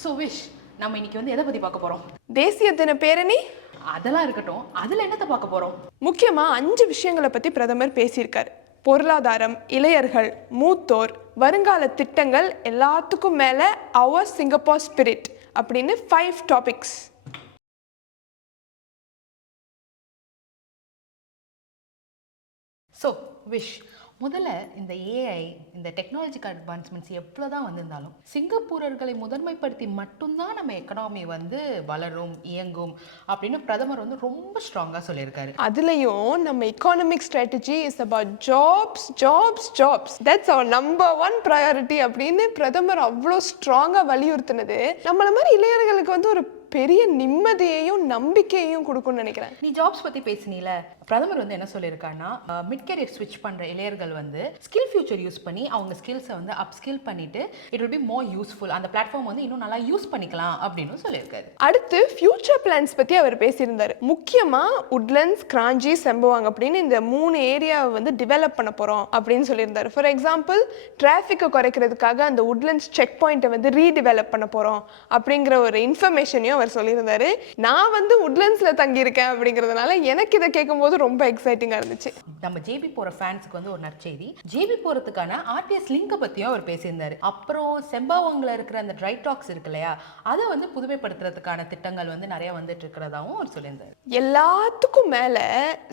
So wish நம்ம இன்னைக்கு வந்து எதை பற்றி பார்க்க போகிறோம்? தேசிய தின பேரணி. அதெல்லாம் இருக்கட்டும், அதில் என்னத்தை பார்க்க போகிறோம்? முக்கியமாக 5 விஷயங்களை பற்றி பிரதமர் பேசியிருக்காரு. பொருளாதாரம், இளையர்கள், மூத்தோர், வருங்கால திட்டங்கள், எல்லாத்துக்கும் மேலே அவர் சிங்கப்பூர் ஸ்பிரிட் அப்படின்னு 5 டாபிக்ஸ். ஸோ விஷ், முதல்ல இந்த ஏஐ, இந்த டெக்னாலஜிக்கல் அட்வான்ஸ்மெண்ட்ஸ் எவ்வளோ தான் வந்திருந்தாலும் சிங்கப்பூரர்களை முதன்மைப்படுத்தி மட்டும்தான் நம்ம எக்கனாமி வந்து வளரும், இயங்கும் அப்படின்னு பிரதமர் வந்து ரொம்ப ஸ்ட்ராங்காக சொல்லியிருக்காரு. அதுலேயும் நம்ம economic strategy is about jobs jobs jobs, that's our number 1 priority அப்படின்னு பிரதமர் அவ்வளோ ஸ்ட்ராங்காக வலியுறுத்தினது நம்மள மாதிரி இளைஞர்களுக்கு வந்து ஒரு பெரிய நிம்மதியையும் நம்பிக்கையையும் கொடுக்கும்னு நினைக்கிறேன். நீ ஜாப்ஸ் பற்றி பேசினீல, பிரதமர் வந்து என்ன சொல்லியிருக்காருன்னா, மிட் கேரியர் ஸ்விட்ச் பண்ணுற இளையர்கள் வந்து ஸ்கில் ஃபியூச்சர் யூஸ் பண்ணி அவங்க ஸ்கில்ஸை வந்து அப்ஸ்கில் பண்ணிட்டு it will be more useful, அந்த பிளாட்ஃபார்ம் வந்து இன்னும் நல்லா யூஸ் பண்ணிக்கலாம் அப்படின்னு சொல்லியிருக்காரு. அடுத்து ஃபியூச்சர் பிளான்ஸ் பற்றி அவர் பேசியிருந்தார். முக்கியமாக உட்லண்ட்ஸ், கிராஞ்சி, செம்பவாங் அப்படின்னு இந்த 3 ஏரியாவை வந்து டெவலப் பண்ண போகிறோம் அப்படின்னு சொல்லியிருந்தார். ஃபார் எக்ஸாம்பிள், டிராஃபிக்கை குறைக்கிறதுக்காக அந்த உட்லண்ட்ஸ் செக் பாயிண்ட்டை வந்து ரீடெவலப் பண்ண போகிறோம் அப்படிங்கிற ஒரு இன்ஃபர்மேஷனையும் அவர் சொல்லியிருந்தாரு. நான் வந்து உட்லண்ட்ஸ்ல தங்கியிருக்கேன் அப்படிங்கிறதுனால எனக்கு இதை கேட்கும்போது ரொம்ப எக்ஸைட்டிங்காக இருந்துச்சு. நம்ம ஜேபி போற ஃபேன்ஸுக்கு வந்து ஒரு நற்செய்தி, ஜேபி போறதுக்கான ஆர்டிஎஸ் லிங்கை பற்றியும் அவர் பேசியிருந்தாரு. அப்புறம் செம்பாவங்கில் இருக்கிற அந்த ட்ரை டாக்ஸ் இருக்கு இல்லையா, அதை வந்து புதுமைப்படுத்துறதுக்கான திட்டங்கள் வந்து நிறைய வந்துட்டு இருக்கிறதாவும் அவர் சொல்லியிருந்தார். எல்லாத்துக்கும் மேலே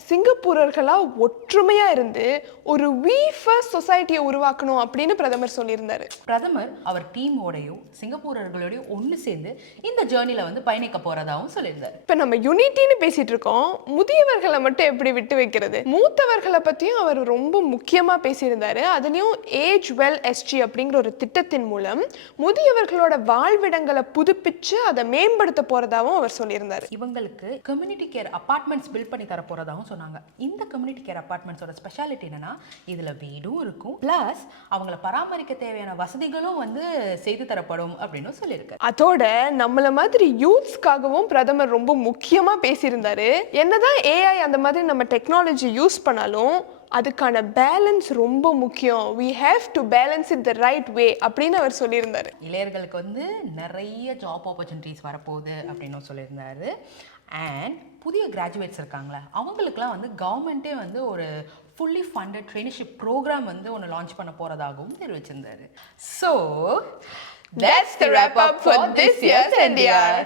சிங்கப்பூரர்களாக ஒற்றுமையாக இருந்து ஒரு வி ஃபர்ஸ்ட் சொசைட்டியை உருவாக்கணும் அப்படின்னு பிரதமர் சொல்லியிருந்தாரு. பிரதமர் அவர் டீமோடையும் சிங்கப்பூரர்களோடையும் ஒன்று சேர்ந்து இந்த ஜேர்னியில் வந்து பயணிக்க போறதாகவும் சொல்லியிருந்தார். இப்போ நம்ம யூனிட்டின்னு பேசிட்டு இருக்கோம், முதியவர்களை மட்டும் எப்படி விட்டு வைக்கிறது? மூத்தவர்களை பற்றியும் அவர் ரொம்ப முக்கியமாக பேசியிருந்தாரு. அதுலேயும் ஏஜ் வெல் எஸ்ஜி அப்படிங்கிற ஒரு திட்டத்தின் மூலம் முதியவர்களோட வாழ்விடங்களை புதுப்பிச்சு அதை மேம்படுத்த போறதாகவும் அவர் சொல்லியிருந்தார். இவங்களுக்கு கம்யூனிட்டி கேர் அபார்ட்மெண்ட்ஸ் பில்ட் பண்ணி தர போறதாகவும் சொன்னாங்க. இந்த கம்யூனிட்டி கேர் அபார்ட்மெண்ட்ஸோட ஸ்பெஷாலிட்டி என்னன்னா, இதுல வீடும் இருக்கும், பிளஸ் அவங்களை பராமரிக்க தேவையான வசதிகளும் வந்து செய்து தரப்படும் அப்படின்னு சொல்லியிருக்காரு. அதோட நம்மள மாதிரி யூத்ஸ்க்காகவும் பிரதமர் ரொம்ப முக்கியமாக பேசியிருந்தாரு. என்னதான் ஏஐ அந்த மாதிரி நம்ம டெக்னாலஜி யூஸ் பண்ணாலும் அதுக்கான பேலன்ஸ் ரொம்ப முக்கியம். we have to balance it the right way அப்படின்னு அவர் சொல்லியிருந்தாரு. இளையர்களுக்கு வந்து நிறைய ஜாப் ஆப்பர்ச்சுனிட்டிஸ் வரப்போகுது அப்படின்னு சொல்லியிருந்தாரு. அண்ட் புதிய கிராஜுவேட்ஸ் இருக்காங்களே, அவங்களுக்குலாம் வந்து கவர்மெண்ட்டே வந்து ஒரு ஃபுல்லி ஃபண்டட் ட்ரெயினிஷிப் ப்ரோக்ராம் வந்து ஒன்று லான்ச் பண்ண போகிறதாகவும் தெரிவிச்சிருந்தாரு. So That's the wrap up for this year's NDR.